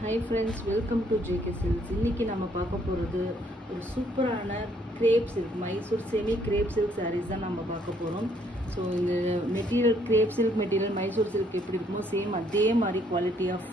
Hi friends, welcome to JK Silks. இன்னைக்கு நம்ம பார்க்க போறது ஒரு சூப்பரான crepe silk, Mysore semi crepe silk sarees தான் நம்ம பார்க்க போறோம். ஸோ இந்த material crepe silk material Mysore silk எப்படி இருக்குமோ சேம் அதே மாதிரி குவாலிட்டி ஆஃப்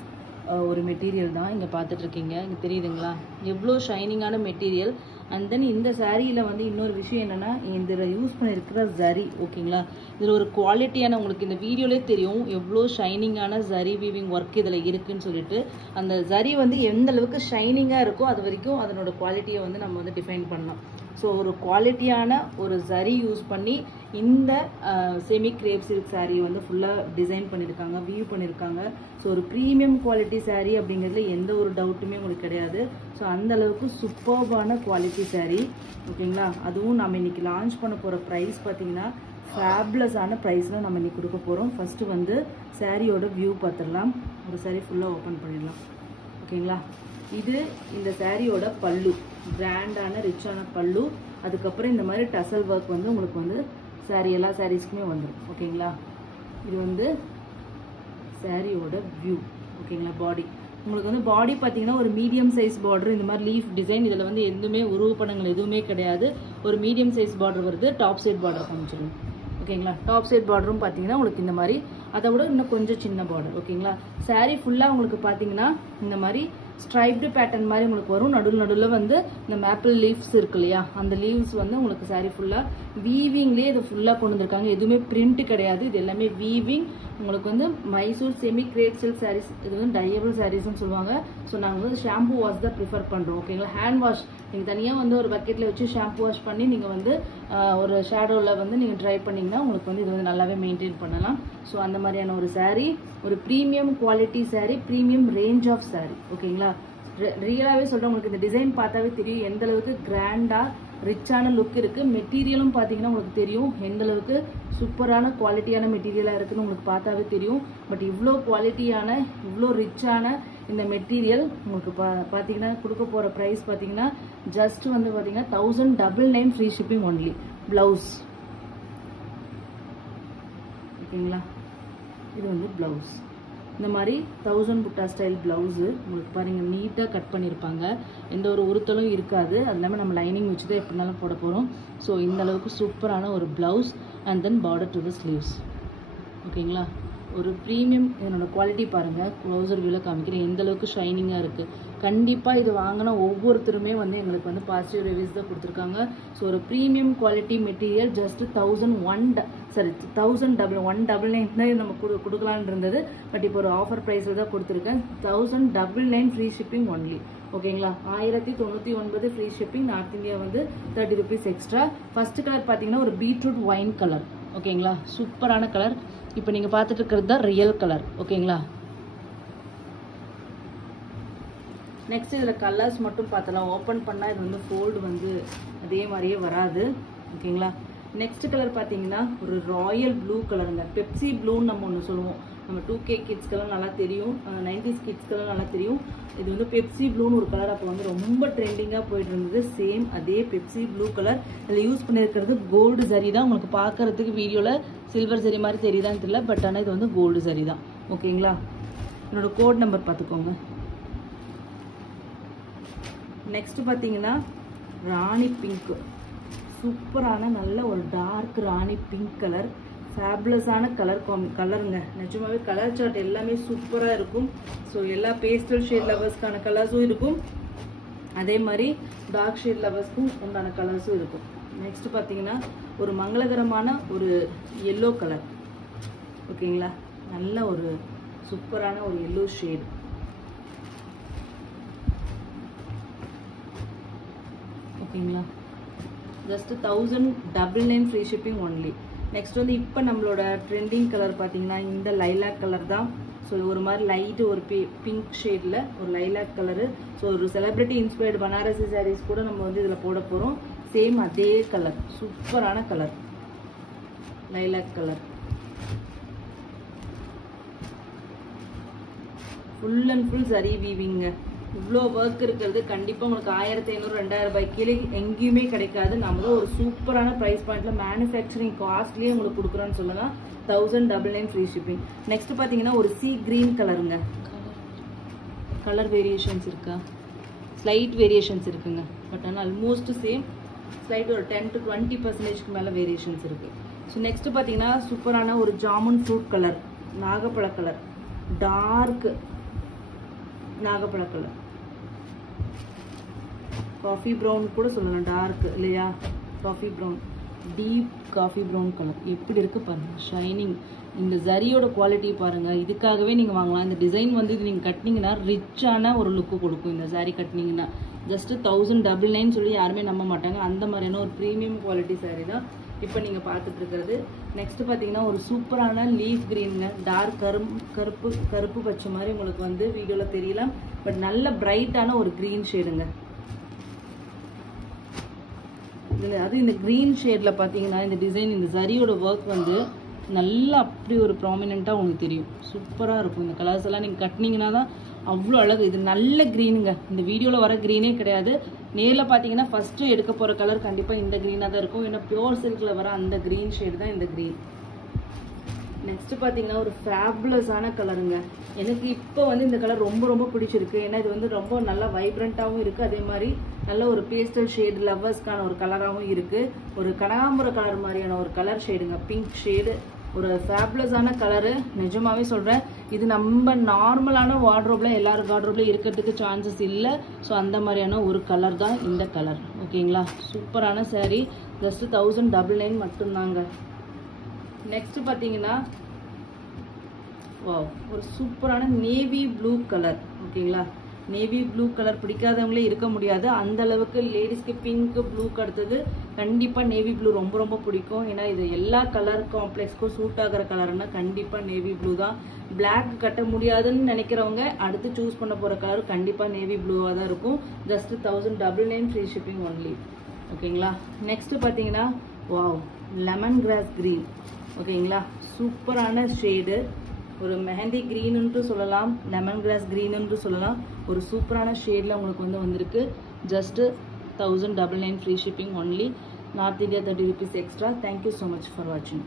ஒரு மெட்டீரியல் தான் இங்கே பார்த்துட்டு இருக்கீங்க. இங்கே தெரியுதுங்களா எவ்வளோ ஷைனிங்கான மெட்டீரியல். அண்ட் தென் இந்த சாரியில் வந்து இன்னொரு விஷயம் என்னென்னா இதில் யூஸ் பண்ணியிருக்கிற ஜரி ஓகேங்களா, இதில் ஒரு குவாலிட்டியான உங்களுக்கு இந்த வீடியோலே தெரியும் எவ்வளோ ஷைனிங்கான ஜரி வீவிங் ஒர்க் இதில் இருக்குதுன்னு சொல்லிட்டு. அந்த ஜரி வந்து எந்த அளவுக்கு ஷைனிங்காக இருக்கோ அது வரைக்கும் அதனோட குவாலிட்டியை வந்து நம்ம வந்து டிஃபைன் பண்ணலாம். ஸோ ஒரு குவாலிட்டியான ஒரு ஜரி யூஸ் பண்ணி இந்த செமி கிரேப் சில்க் சாரீ வந்து ஃபுல்லாக டிசைன் பண்ணியிருக்காங்க, வியூ பண்ணியிருக்காங்க. ஸோ ஒரு ப்ரீமியம் குவாலிட்டி சாரீ அப்படிங்கிறதுல எந்த ஒரு டவுட்டுமே உங்களுக்கு கிடையாது. ஸோ அந்த அளவுக்கு சூப்பர்பான குவாலிட்டி சாரீ ஓகேங்களா. அதுவும் நம்ம இன்னைக்கு லான்ச் பண்ண போகிற ப்ரைஸ் பார்த்தீங்கன்னா ஃபேப்லஸான ப்ரைஸில் நம்ம இன்னைக்கு கொடுக்க போகிறோம். ஃபஸ்ட்டு வந்து சாரியோட வியூ பார்த்துடலாம். ஒரு சாரீ ஃபுல்லாக ஓப்பன் பண்ணிடலாம் ஓகேங்களா. இது இந்த சாரியோட பல்லு, கிராண்டான ரிச்சான பல்லு. அதுக்கப்புறம் இந்த மாதிரி டசல் ஒர்க் வந்து உங்களுக்கு வந்து சாரீ எல்லா சாரீஸ்க்குமே வந்துடும் ஓகேங்களா. இது வந்து சாரியோட வியூ ஓகேங்களா. பாடி உங்களுக்கு வந்து பாடி பார்த்தீங்கன்னா ஒரு மீடியம் சைஸ் பார்டர், இந்த மாதிரி லீஃப் டிசைன். இதில் வந்து எதுவுமே உருவப்படங்கள் எதுவுமே கிடையாது. ஒரு மீடியம் சைஸ் பார்டர் வருது. டாப் சைட் பார்டர் காமிச்சிருங்க ஓகேங்களா. டாப் சைட் பார்டரும் பார்த்தீங்கன்னா உங்களுக்கு இந்த மாதிரி, அதை விட இன்னும் கொஞ்சம் சின்ன பார்டர் ஓகேங்களா. சாரீ ஃபுல்லாக உங்களுக்கு பார்த்தீங்கன்னா இந்த மாதிரி ஸ்ட்ரைப்டு பேட்டர்ன் மாதிரி உங்களுக்கு வரும். நடுவில் வந்து இந்த மேப்பிள் லீவ்ஸ் இருக்கு இல்லையா, அந்த லீவ்ஸ் வந்து உங்களுக்கு சாரீ ஃபுல்லாக வீவிங்லேயே இது ஃபுல்லாக கொண்டு வந்திருக்காங்க. எதுவுமே பிரிண்ட் கிடையாது, இது எல்லாமே வீவிங். உங்களுக்கு வந்து Mysore semi crepe silk sarees, இது வந்து டையபிள் சாரீஸ்ன்னு சொல்லுவாங்க. ஸோ நாங்கள் வந்து ஷாம்பு வாஷ் தான் ப்ரிஃபர் பண்ணுறோம் ஓகேங்களா. ஹேண்ட் வாஷ் நீங்கள் தனியாக வந்து ஒரு பக்கெட்டில் வச்சு ஷாம்பு வாஷ் பண்ணி நீங்கள் வந்து ஒரு ஷேடோவில் வந்து நீங்கள் ட்ரை பண்ணிங்கன்னா உங்களுக்கு வந்து இது வந்து நல்லாவே மெயின்டைன் பண்ணலாம். ஸோ அந்த மாதிரியான ஒரு சாரீ, ஒரு premium quality saree, premium range of saree ஓகேங்களா. ரியலாகவே சொல்கிறேன், உங்களுக்கு இந்த டிசைன் பார்த்தாவே தெரியும் எந்த அளவுக்கு கிராண்டாக ரிச்சான லுக் இருக்குது. மெட்டீரியலும் பார்த்தீங்கன்னா உங்களுக்கு தெரியும் எந்த அளவுக்கு சூப்பரான குவாலிட்டியான மெட்டீரியலாக இருக்குதுன்னு உங்களுக்கு பார்த்தாவே தெரியும். பட் இவ்வளோ குவாலிட்டியான இவ்வளோ ரிச்சான இந்த மெட்டீரியல் உங்களுக்கு பார்த்தீங்கன்னா கொடுக்க போகிற ப்ரைஸ் பார்த்தீங்கன்னா ஜஸ்ட் வந்து பார்த்தீங்கன்னா 1999 ஃப்ரீ ஷிப்பிங் ஒன்லி. ப்ளவுஸ் ஓகேங்களா. இது வந்து ப்ளவுஸ் இந்த மாதிரி 1000 புட்டா ஸ்டைல் ப்ளவுஸு உங்களுக்கு பாருங்கள் நீட்டாக கட் பண்ணியிருப்பாங்க. எந்த ஒரு உறுத்தலும் இருக்காது. அது இல்லாமல் நம்ம லைனிங் வச்சு தான் எப்படினாலும் போட போகிறோம். ஸோ இந்த அளவுக்கு சூப்பரான ஒரு blouse and then border to the sleeves ஓகேங்களா. ஒரு ப்ரீமியம் இதனோட குவாலிட்டி பாருங்கள். க்ளோசர் வியூவில் காமிக்கிறேன் எந்த அளவுக்கு ஷைனிங்காக இருக்குது. கண்டிப்பாக இது வாங்கினா ஒவ்வொருத்தருமே வந்து எங்களுக்கு வந்து பாசிட்டிவ் ரிவ்யூஸ் தான் கொடுத்துருக்காங்க. ஸோ ஒரு ப்ரீமியம் குவாலிட்டி மெட்டீரியல் ஜஸ்ட் 1199 தான் நம்ம கொடுக்கலான்னு இருந்தது. பட் இப்போ ஒரு ஆஃபர் ப்ரைஸில் தான் கொடுத்துருக்கேன். 1099 ஃப்ரீ ஷிப்பிங் ஒன்லி ஓகேங்களா. 1099 ஃப்ரீ ஷிப்பிங். நார்த் இந்தியா வந்து 30 rupees எக்ஸ்ட்ரா. ஃபர்ஸ்ட் கலர் பார்த்தீங்கன்னா ஒரு பீட்ரூட் ஒயின் கலர் ஓகேங்களா. சூப்பரான கலர். இப்போ நீங்கள் பார்த்துட்டு இருக்கிறது தான் ரியல் கலர் ஓகேங்களா. நெக்ஸ்ட் இதில் கலர்ஸ் மட்டும் பார்த்தலாம். ஓப்பன் பண்ணால் இது வந்து ஃபோல்டு வந்து அதே மாதிரியே வராது ஓகேங்களா. நெக்ஸ்ட் கலர் பார்த்தீங்கன்னா ஒரு ராயல் ப்ளூ கலருங்க. பெப்சி ப்ளூன்னு நம்ம ஒன்று சொல்லுவோம். நம்ம 2K கிட்ஸ்க்கெல்லாம் நல்லா தெரியும், 90s கிட்ஸ்க்கெல்லாம் நல்லா தெரியும். இது வந்து பெப்சி ப்ளூன்னு ஒரு கலர் அப்போ வந்து ரொம்ப ட்ரெண்டிங்காக போயிட்டு இருந்தது. சேம் அதே பெப்சி ப்ளூ கலர். இதில் யூஸ் பண்ணியிருக்கிறது கோல்டு சரி தான். உங்களுக்கு பார்க்கறதுக்கு வீடியோவில் சில்வர் சரி மாதிரி தெரியுதான்னு தெரியல, பட் ஆனால் இது வந்து கோல்டு சரி தான் ஓகேங்களா. என்னோட கோட் நம்பர் பார்த்துக்கோங்க. நெக்ஸ்ட் பார்த்தீங்கன்னா ராணி பிங்க், சூப்பரான நல்ல ஒரு டார்க் ராணி பிங்க் கலர். ஃபேப்லஸான கலருங்க. நிஜமாவே கலர் சார்ட் எல்லாமே சூப்பராக இருக்கும். ஸோ எல்லா பேஸ்டல் ஷேட் லவர்ஸ்க்கான கலர்ஸும் இருக்கும், அதே மாதிரி டார்க் ஷேட் லவர்ஸ்க்கும் உண்டான கலர்ஸும் இருக்கும். நெக்ஸ்ட் பார்த்தீங்கன்னா ஒரு மங்களகரமான ஒரு எல்லோ கலர் ஓகேங்களா. நல்ல ஒரு சூப்பரான ஒரு எல்லோ ஷேட் ஓகேங்களா. Just 1099 free shipping only. Next வந்து இப்போ நம்மளோட ட்ரெண்டிங் கலர் பார்த்தீங்கன்னா இந்த லைலாக் கலர் தான். ஸோ ஒரு மாதிரி லைட்டு ஒரு பிங்க் ஷேடில் ஒரு லைலாக் கலரு. ஸோ ஒரு செலிப்ரிட்டி இன்ஸ்பயர்டு பனாரசி சாரீஸ் கூட நம்ம வந்து இதில் போட போகிறோம். சேம் அதே கலர், சூப்பரான colour lilac colour. Full and full சரி வீவிங்க. இவ்வளோ ஒர்க் இருக்கிறது கண்டிப்பாக உங்களுக்கு 1500-2000 ரூபாய் கீழே எங்கேயுமே கிடைக்காது. நம்ம தான் ஒரு சூப்பரான ப்ரைஸ் பாயிண்ட்டில் மேனுஃபேக்சரிங் காஸ்ட்லேயே உங்களுக்கு கொடுக்குறோன்னு சொல்லலாம். 1099 ஃப்ரீ ஷிப்பிங். நெக்ஸ்ட் பார்த்தீங்கன்னா ஒரு சி கிரீன் கலருங்க. கலர் வேரியேஷன்ஸ் இருக்கா? ஸ்லைட் வேரியேஷன்ஸ் இருக்குங்க. பட் ஆனால் ஆல்மோஸ்ட் சேம். ஸ்லைட் ஒரு 10 to 20% மேலே வேரியேஷன்ஸ் இருக்குது. ஸோ நெக்ஸ்ட் பார்த்தீங்கன்னா சூப்பரான ஒரு ஜாமுன் ஃப்ரூட் கலர், நாகப்பழ கலர், டார்க் நாகப்பழ கலர், காஃபி ப்ரௌன் கூட சொல்லலாம், டார்க் இல்லையா? Coffee brown, deep coffee brown colour எப்படி இருக்குது பாருங்கள், ஷைனிங். இந்த ஜரியோட குவாலிட்டி பாருங்கள், இதுக்காகவே நீங்கள் வாங்கலாம். இந்த டிசைன் வந்து இது நீங்கள் கட்டினீங்கன்னா ரிச்சான ஒரு லுக்கு கொடுக்கும். இந்த சாரீ கட்டினீங்கன்னா ஜஸ்ட்டு 1099 சொல்லி யாருமே நம்ப மாட்டாங்க. அந்த மாதிரியான ஒரு ப்ரீமியம் குவாலிட்டி சாரீ தான் இப்போ நீங்கள் பார்த்துட்டு இருக்கிறது. நெக்ஸ்ட் பார்த்தீங்கன்னா ஒரு சூப்பரான லீஃப் க்ரீனுங்க, டார்க் கருப்பு பச்சை மாதிரி உங்களுக்கு வந்து வீடியோவில் தெரியலாம். பட் நல்ல பிரைட்டான ஒரு க்ரீன் ஷேடுங்க. அது இந்த க்ரீன் ஷேடில் பார்த்தீங்கன்னா இந்த டிசைன், இந்த ஜரியோட ஒர்க் வந்து நல்லா அப்படி ஒரு ப்ராமினெண்ட்டாக உங்களுக்கு தெரியும். சூப்பராக இருக்கும். இந்த கலர்ஸ் எல்லாம் நீங்கள் கட்டினீங்கன்னா தான் அவ்வளோ அழகு. இது நல்ல க்ரீனுங்க. இந்த வீடியோவில் வர க்ரீனே கிடையாது. நேரில் பார்த்தீங்கன்னா ஃபஸ்ட்டு எடுக்க போகிற கலர் கண்டிப்பாக இந்த க்ரீனாக தான் இருக்கும். ஏன்னா பியோர் சில்கில் வர அந்த க்ரீன் ஷேடு தான் இந்த க்ரீன். நெக்ஸ்ட் பார்த்தீங்கன்னா ஒரு ஃபேபுலஸான கலருங்க. எனக்கு இப்போ வந்து இந்த கலர் ரொம்ப ரொம்ப பிடிச்சிருக்கு. ஏன்னா இது வந்து ரொம்ப நல்லா வைப்ரண்ட்டாகவும் இருக்குது. அதே மாதிரி நல்ல ஒரு பேஸ்டல் ஷேடு லவ்வர்ஸ்க்கான ஒரு கலராகவும் இருக்குது. ஒரு கனகாம்பர கலர் மாதிரியான ஒரு கலர் ஷேடுங்க, பிங்க் ஷேடு. ஒரு ஃபேபுலஸான கலரு, நிஜமாவே சொல்கிறேன். இது நம்ம நார்மலான வார்ட்ரோப்பில் எல்லாரும் வார்ட்ரோப்லையும் இருக்கிறதுக்கு சான்சஸ் இல்லை. ஸோ அந்த மாதிரியான ஒரு கலர் தான் இந்த கலர். ஓகேங்களா? சூப்பரான சாரீ. ஜஸ்ட்டு 1099 மட்டும்தாங்க. நெக்ஸ்ட் பார்த்தீங்கன்னா வாவ், ஒரு சூப்பரான நேவி ப்ளூ கலர். ஓகேங்களா? நேவி ப்ளூ கலர் பிடிக்காதவங்களே இருக்க முடியாது. அந்த அளவுக்கு லேடிஸ்க்கு பிங்க் ப்ளூக்கு அடுத்தது கண்டிப்பாக நேவி ப்ளூ ரொம்ப ரொம்ப பிடிக்கும். ஏன்னா இது எல்லா கலர் காம்ப்ளெக்ஸ்க்கும் சூட் ஆகிற கலர்னா கண்டிப்பாக நேவி ப்ளூ தான். பிளாக் கட்ட முடியாதுன்னு நினைக்கிறவங்க அடுத்து சூஸ் பண்ண போகிற கலர் கண்டிப்பாக நேவி ப்ளூவாக தான் இருக்கும். Just 1099 free shipping only. ஓகேங்களா? நெக்ஸ்ட் பார்த்தீங்கன்னா வாவ், லெமன் கிராஸ் க்ரீன். ஓகேங்களா? சூப்பரான ஷேடு. ஒரு மெஹந்தி க்ரீனுன்ட்டு சொல்லலாம், லெமன் கிராஸ் க்ரீனுன்ட்டு சொல்லலாம். ஒரு சூப்பரான ஷேடில் உங்களுக்கு வந்து வந்திருக்கு. Just 1099 free shipping only. North India 30 rupees extra. Thank you so much for வாட்சிங்.